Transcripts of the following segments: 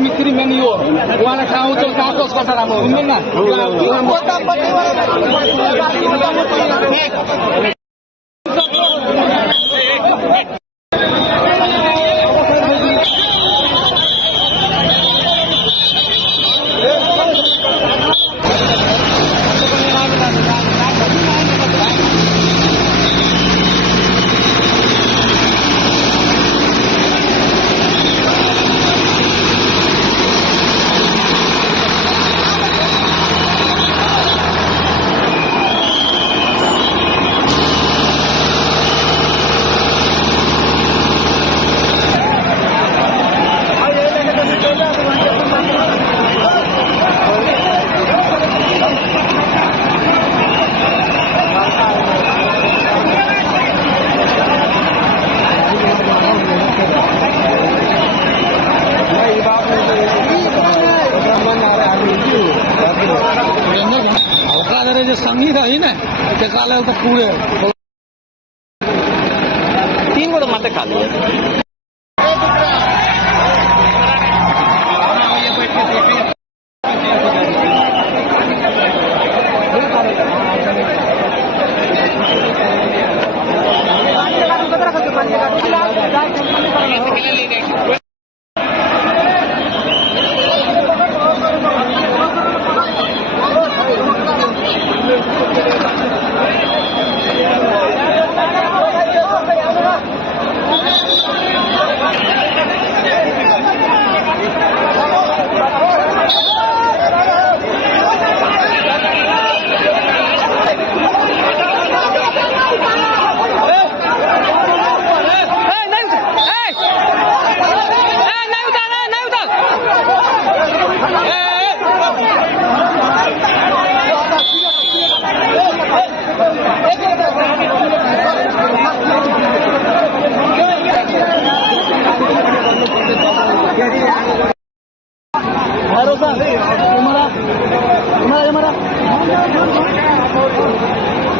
मिस्त्री मेन यो उहाँलाई ठाउँ चाहिँ कागज गर्छ राम्रो हुँदैन संगीत होइन त्यसले त पुग्यो 3 को मात्रै खाली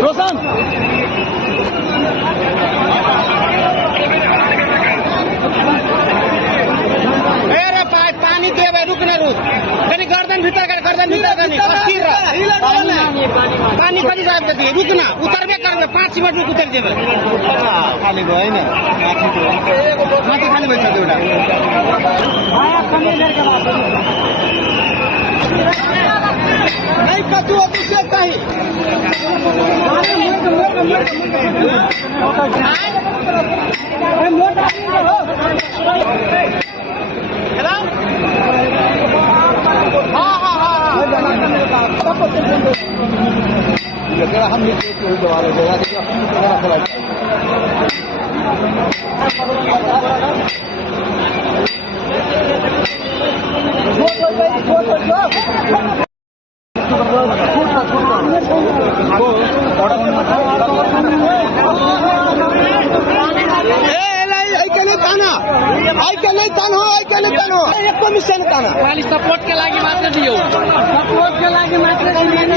रोशन पानी दिए भाई रुक न रुक कहीं गर्दन भीतर पानी कति साहब के दिए रुक ना उतरबे करबे 5 मिनट रुक उतर जेबे खाली भयो हैन माथि खाली भइसक्यो एउटा नहीं कतु अतिशय काही हम सपोर्ट के लागि मात्र दियो सपोर्ट के लागि मात्र सपोर्ट के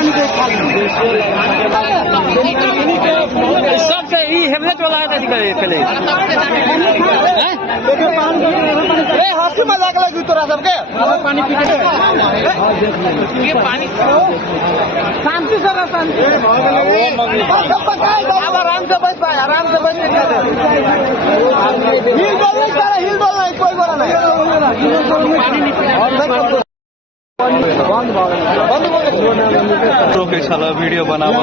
लागि सबसे हेमलेट वाला है पहले हंसी मजाक लगी तोरा सबके पानी पीते पानी शांति से शांति अब आराम से बच पाए आराम से बच हिल डोल नहीं कोई बोला नहीं साला वीडियो बनावा